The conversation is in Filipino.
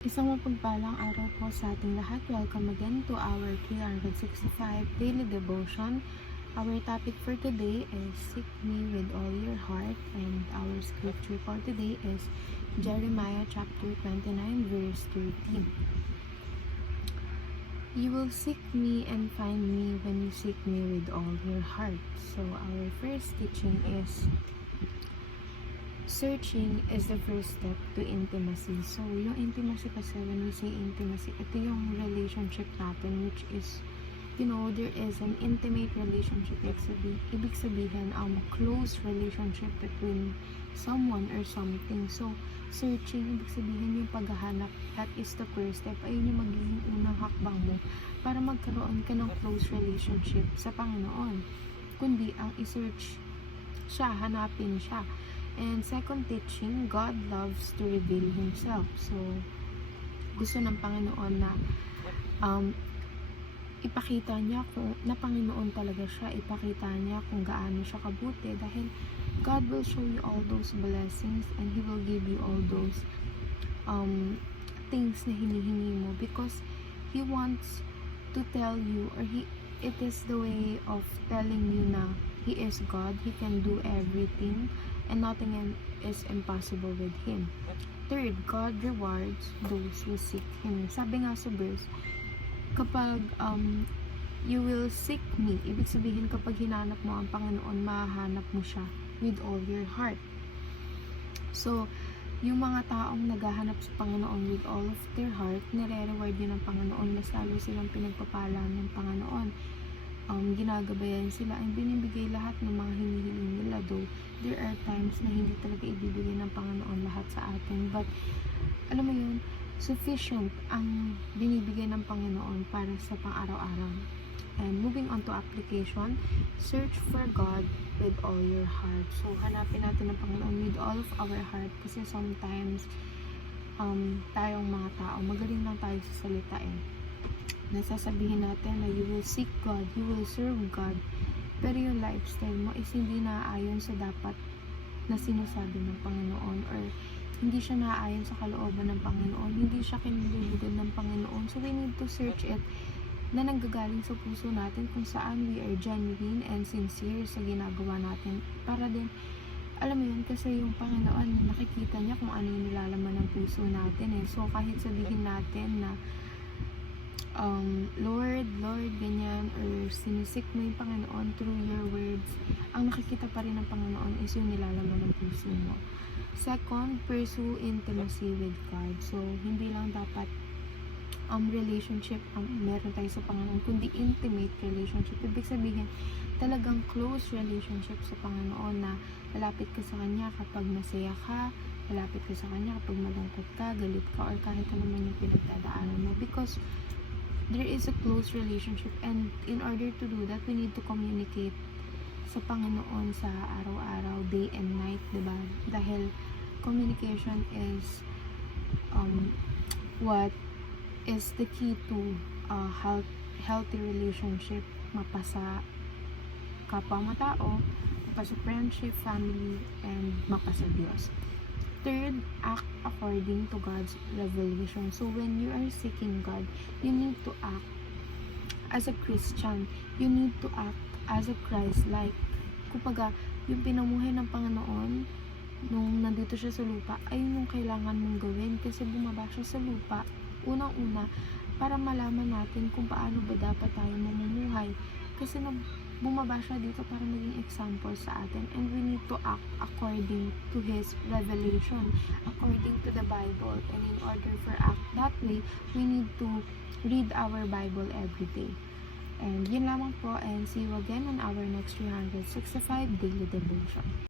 Isang mapagpalang araw po sa ating lahat. Welcome again to our 365 Daily Devotion. Our topic for today is Seek Me with all your heart, and our scripture for today is Jeremiah chapter 29 verse 13. You will seek me and find me when you seek me with all your heart. So our first teaching is searching is the first step to intimacy. So, yung intimacy kasi, when we say intimacy, ito yung relationship natin, which is, there is an intimate relationship. Ibig sabihin, close relationship between someone or something. So, searching, ibig sabihin yung paghahanap, that is the first step. Ayun yung magiging unang hakbang mo para magkaroon ka ng close relationship sa Panginoon. Kundi, ang isearch siya, hanapin siya. And second teaching, God loves to reveal Himself. So, gusto ng Panginoon na ipakita niya kung na Panginoon talaga siya, ipakita niya kung gaano siya kabuti, dahil God will show you all those blessings and He will give you all those things na hinihingi mo, because He wants to tell you, or it is the way of telling you na He is God, He can do everything, and nothing is impossible with Him. Third, God rewards those who seek Him. Sabi nga sa verse, kapag you will seek me, ibig sabihin kapag hinanap mo ang Panginoon, mahahanap mo siya with all your heart. So, yung mga taong naghahanap sa Panginoon with all of their heart, nire-reward yun ng Panginoon, mas lalo silang pinagpapala ng Panginoon. Ginagabayan sila, ang binibigay lahat ng mga hinihiling nila, though there are times na hindi talaga ibibigay ng Panginoon lahat sa atin, but alam mo yun, sufficient ang binibigay ng Panginoon para sa pang-araw-araw. And moving on to application, search for God with all your heart. So, hanapin natin ng Panginoon with all of our heart, kasi sometimes tayong mga tao, magaling lang tayo sa salita nasasabihin natin na you will seek God, you will serve God, pero yung lifestyle mo is hindi naaayon sa dapat na sinasabi ng Panginoon, or hindi siya naaayon sa kalooban ng Panginoon, hindi siya kinilulugan ng Panginoon. So we need to search it na nanggagaling sa puso natin, kung saan we are genuine and sincere sa ginagawa natin, para din alam mo yun, kasi yung Panginoon nakikita niya kung ano yung nilalaman ng puso natin So kahit sabihin natin na Lord, ganyan, or sinisik mo yung Panginoon through your words, ang nakikita pa rin ng Panginoon is yung nilalaman ng puso mo. Second, pursue intimacy with God. So, hindi lang dapat relationship meron tayo sa Panginoon, kundi intimate relationship. Ibig sabihin, talagang close relationship sa Panginoon, na lalapit ka sa Kanya kapag masaya ka, lalapit ka sa Kanya kapag malungkot ka, galit ka, or kahit ano man yung pinagdadaanan mo, because there is a close relationship, and in order to do that, we need to communicate sa Panginoon sa araw-araw, day and night, diba? Dahil communication is what is the key to healthy relationship, mapasa kapwa mo tao, mapasa friendship, family, and mapasa Diyos. Third, act according to God's revelation. So when you are seeking God, you need to act as a Christian. You need to act as a Christ-like. Kumbaga, yung pinamuhay ng Panginoon nung nandito siya sa lupa, ay yung kailangan mong gawin, kasi bumaba siya sa lupa, unang-una, para malaman natin kung paano ba dapat tayo mamumuhay. Kasi bumaba siya dito para maging example sa atin, and we need to act according to His revelation, according to the Bible. And in order for act that way, we need to read our Bible every day. And yun lamang po, and see you again on our next 365 Daily Devotion.